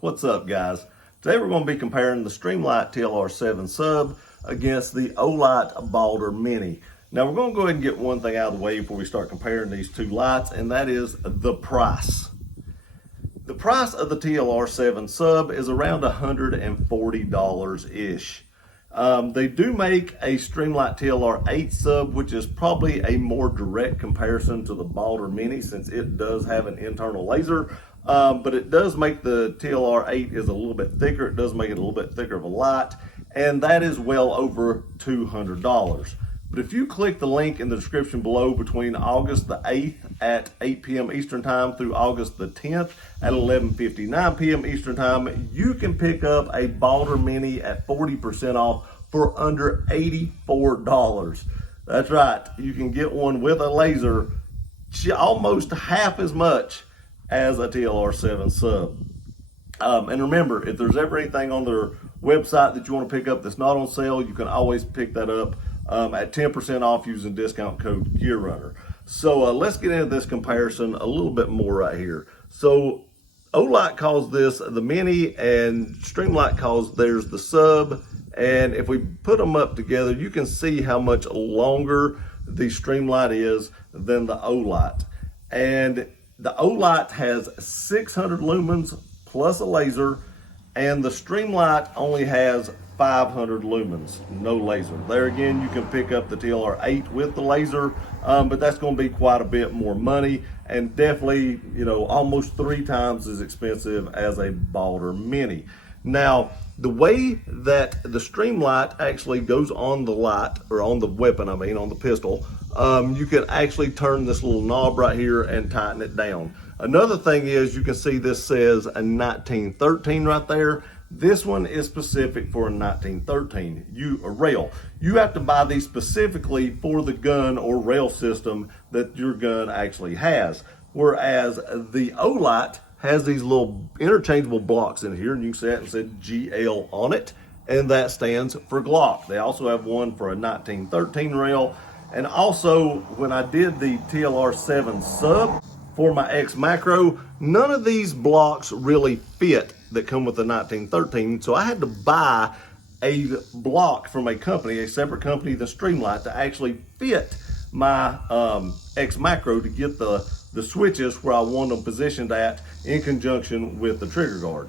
What's up, guys? Today we're going to be comparing the Streamlight TLR 7 sub against the Olight Baldr Mini. Now we're going to go ahead and get one thing out of the way before we start comparing these two lights, and that is the price. The price of the TLR 7 sub is around $140-ish. They do make a Streamlight TLR 8 sub, which is probably a more direct comparison to the Baldr Mini since it does have an internal laser. But it does make the TLR 8 is a little bit thicker. It does make it a little bit thicker of a light, and that is well over $200. But if you click the link in the description below between August the 8th at 8 p.m. Eastern Time through August the 10th at 11:59 p.m. Eastern Time, you can pick up a Baldr Mini at 40% off for under $84. That's right, you can get one with a laser almost half as much as a TLR 7 sub. And remember, if there's ever anything on their website that you want to pick up that's not on sale, you can always pick that up at 10% off using discount code GearRunner. So let's get into this comparison a little bit more right here. So Olight calls this the Mini and Streamlight calls theirs the sub. And if we put them up together, you can see how much longer the Streamlight is than the Olight. And the Olight has 600 lumens plus a laser, and the Streamlight only has 500 lumens, no laser. There again, you can pick up the TLR 8 with the laser, but that's going to be quite a bit more money, and definitely, almost 3 times as expensive as a Baldr Mini. Now, the way that the Streamlight actually goes on the light, or on the weapon, on the pistol, you can actually turn this little knob right here and tighten it down. Another thing is, you can see this says a 1913 right there. This one is specific for a 1913 rail. You have to buy these specifically for the gun or rail system that your gun actually has. Whereas the Olight has these little interchangeable blocks in here, and you can see that it said GL on it, and that stands for Glock. They also have one for a 1913 rail. And also, when I did the TLR 7 sub for my X Macro, none of these blocks really fit that come with the 1913, so I had to buy a block from a company, a separate company, the Streamlight, to actually fit my X Macro to get the switches where I want them positioned at in conjunction with the trigger guard.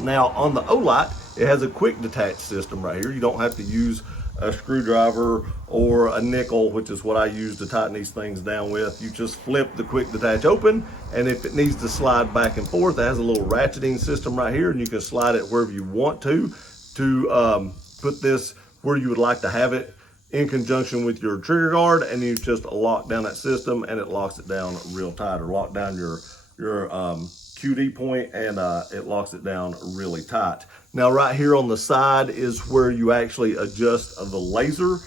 Now on the Olight, it has a quick detach system right here. You don't have to use a screwdriver or a nickel, which is what I use to tighten these things down with. You just flip the quick detach open, and if it needs to slide back and forth, it has a little ratcheting system right here, and you can slide it wherever you want to put this where you would like to have it in conjunction with your trigger guard, and you just lock down that system and it locks it down real tight, or lock down your QD point, and it locks it down really tight. Now right here on the side is where you actually adjust the laser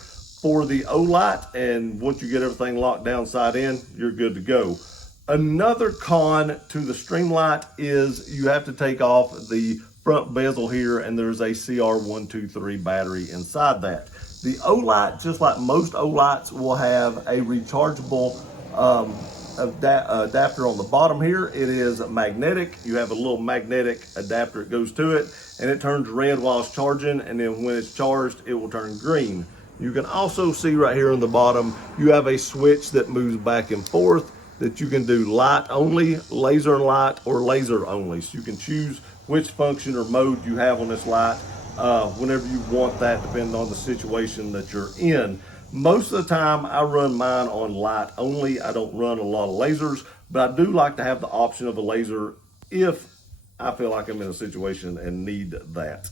for the Olight, and once you get everything locked down side in, you're good to go. Another con to the Streamlight is you have to take off the front bezel here, and there's a CR123 battery inside that. The Olight, just like most Olights, will have a rechargeable adapter on the bottom here. It is magnetic. You have a little magnetic adapter that goes to it, and it turns red while it's charging, and then when it's charged, it will turn green. You can also see right here on the bottom, you have a switch that moves back and forth that you can do light only, laser and light, or laser only. So you can choose which function or mode you have on this light whenever you want that, depending on the situation that you're in. Most of the time, I run mine on light only. I don't run a lot of lasers, but I do like to have the option of a laser if I feel like I'm in a situation and need that.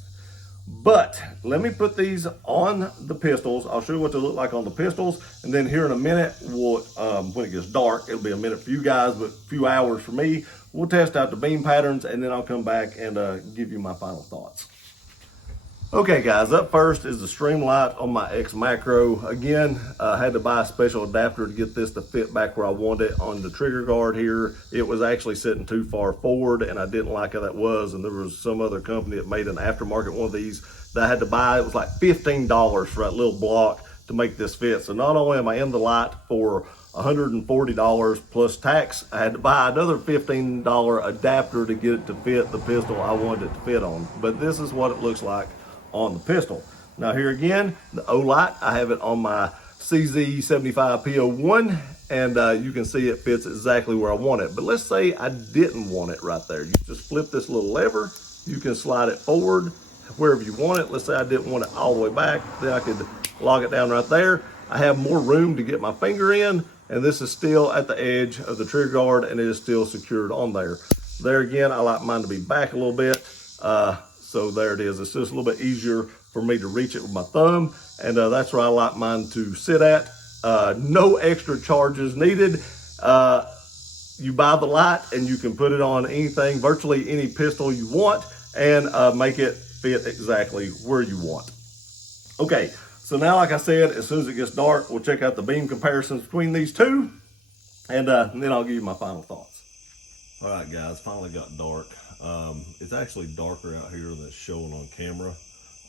But let me put these on the pistols. I'll show you what they look like on the pistols, and then here in a minute, we'll, when it gets dark, it'll be a minute for you guys, but a few hours for me. We'll test out the beam patterns, and then I'll come back and give you my final thoughts. Okay guys, up first is the Streamlight on my X Macro. Again, I had to buy a special adapter to get this to fit back where I want it on the trigger guard here. It was actually sitting too far forward, and I didn't like how that was, and there was some other company that made an aftermarket one of these that I had to buy. It was like $15 for that little block to make this fit. So not only am I in the light for $140 plus tax. I had to buy another $15 adapter to get it to fit the pistol I wanted it to fit on. But this is what it looks like on the pistol. Now here again, the Olight, I have it on my CZ75P01, and you can see it fits exactly where I want it. But let's say I didn't want it right there. You just flip this little lever, you can slide it forward wherever you want it. Let's say I didn't want it all the way back, then I could lock it down right there. I have more room to get my finger in, and this is still at the edge of the trigger guard, and it is still secured on there. There again, I like mine to be back a little bit. So there it is. It's just a little bit easier for me to reach it with my thumb, and that's where I like mine to sit at. No extra charges needed. You buy the light and you can put it on anything, virtually any pistol you want, and make it fit exactly where you want. Okay, so now, like I said, as soon as it gets dark, we'll check out the beam comparisons between these two, and then I'll give you my final thoughts. All right, guys, finally got dark. It's actually darker out here than it's showing on camera.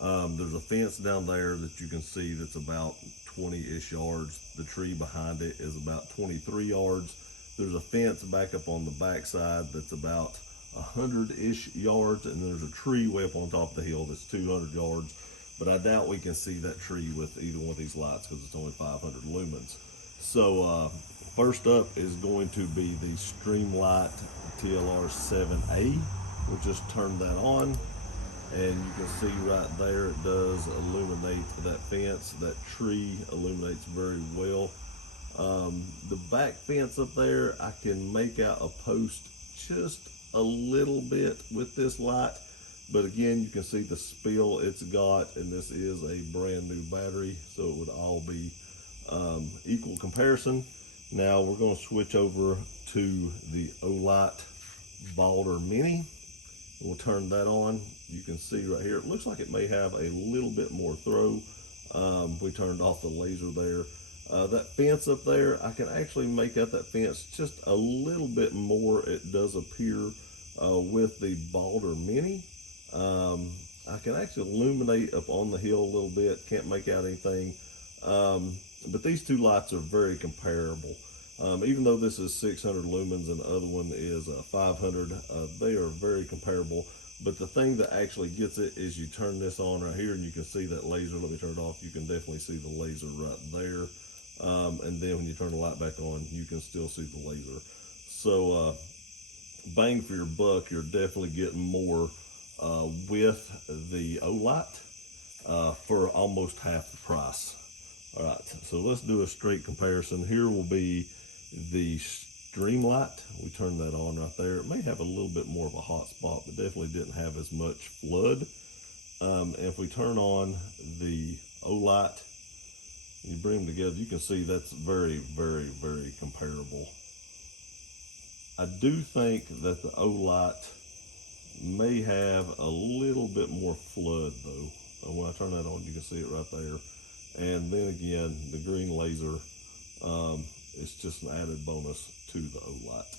There's a fence down there that you can see that's about 20-ish yards. The tree behind it is about 23 yards. There's a fence back up on the backside that's about 100-ish yards, and there's a tree way up on top of the hill that's 200 yards. But I doubt we can see that tree with either one of these lights because it's only 500 lumens. So first up is going to be the Streamlight TLR 7A. We'll just turn that on, and you can see right there it does illuminate that fence. That tree illuminates very well. The back fence up there, I can make out a post just a little bit with this light, but again, you can see the spill it's got, and this is a brand new battery, so it would all be equal comparison. Now we're going to switch over to the Olight Baldr Mini. We'll turn that on. You can see right here, it looks like it may have a little bit more throw. We turned off the laser there. That fence up there, I can actually make out that fence just a little bit more, it does appear, with the Baldr Mini. I can actually illuminate up on the hill a little bit, can't make out anything. But these two lights are very comparable. Even though this is 600 lumens and the other one is 500, they are very comparable. But the thing that actually gets it is you turn this on right here and you can see that laser. Let me turn it off. You can definitely see the laser right there. And then when you turn the light back on, you can still see the laser. So bang for your buck, you're definitely getting more with the Olight for almost half the price. All right, so let's do a straight comparison. Here will be the Streamlight. We turn that on right there. It may have a little bit more of a hot spot, but definitely didn't have as much flood. And if we turn on the Olight, you bring them together, you can see that's very, very, very comparable. I do think that the Olight may have a little bit more flood though. When I turn that on, you can see it right there. And then again, the green laser, it's just an added bonus to the Olight.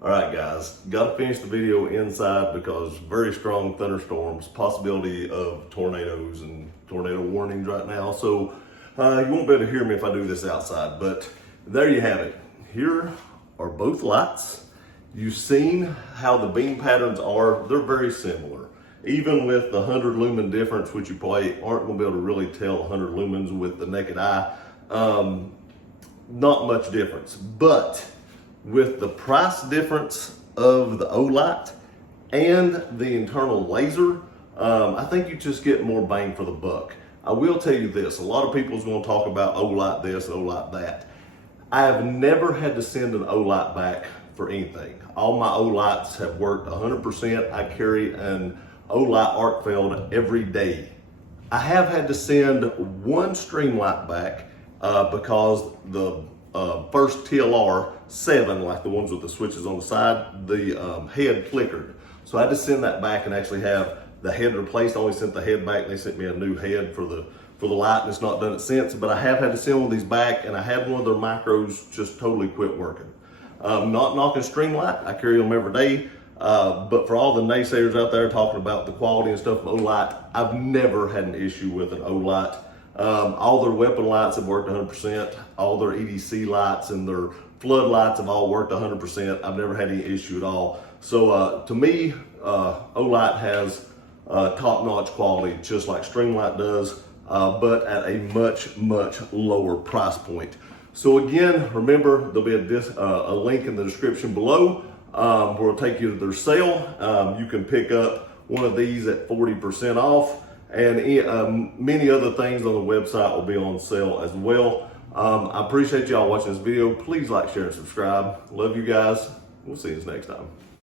All right, guys, got to finish the video inside because very strong thunderstorms, possibility of tornadoes and tornado warnings right now. So you won't be able to hear me if I do this outside, but there you have it. Here are both lights. You've seen how the beam patterns are. They're very similar. Even with the 100 lumen difference, which you probably aren't going to be able to really tell 100 lumens with the naked eye, not much difference. But with the price difference of the Olight and the internal laser, I think you just get more bang for the buck. I will tell you this, a lot of people's going to talk about Olight this, Olight that. I have never had to send an Olight back for anything. All my Olights have worked 100%. I carry an Olight arc feld every day. I have had to send one Streamlight back because the first TLR 7, like the ones with the switches on the side, the head flickered. So I had to send that back and actually have the head replaced. I only sent the head back. They sent me a new head for the light, and it's not done it since. But I have had to send one of these back, and I had one of their micros just totally quit working. Not knocking Streamlight. I carry them every day. But for all the naysayers out there talking about the quality and stuff of Olight, I've never had an issue with an Olight. All their weapon lights have worked 100%. All their EDC lights and their flood lights have all worked 100%. I've never had any issue at all. So to me, Olight has top-notch quality, just like Streamlight does, but at a much, much lower price point. So again, remember, there'll be a link in the description below where it'll take you to their sale. You can pick up one of these at 40% off, and many other things on the website will be on sale as well. I appreciate y'all watching this video. Please like, share, and subscribe. Love you guys. We'll see you next time.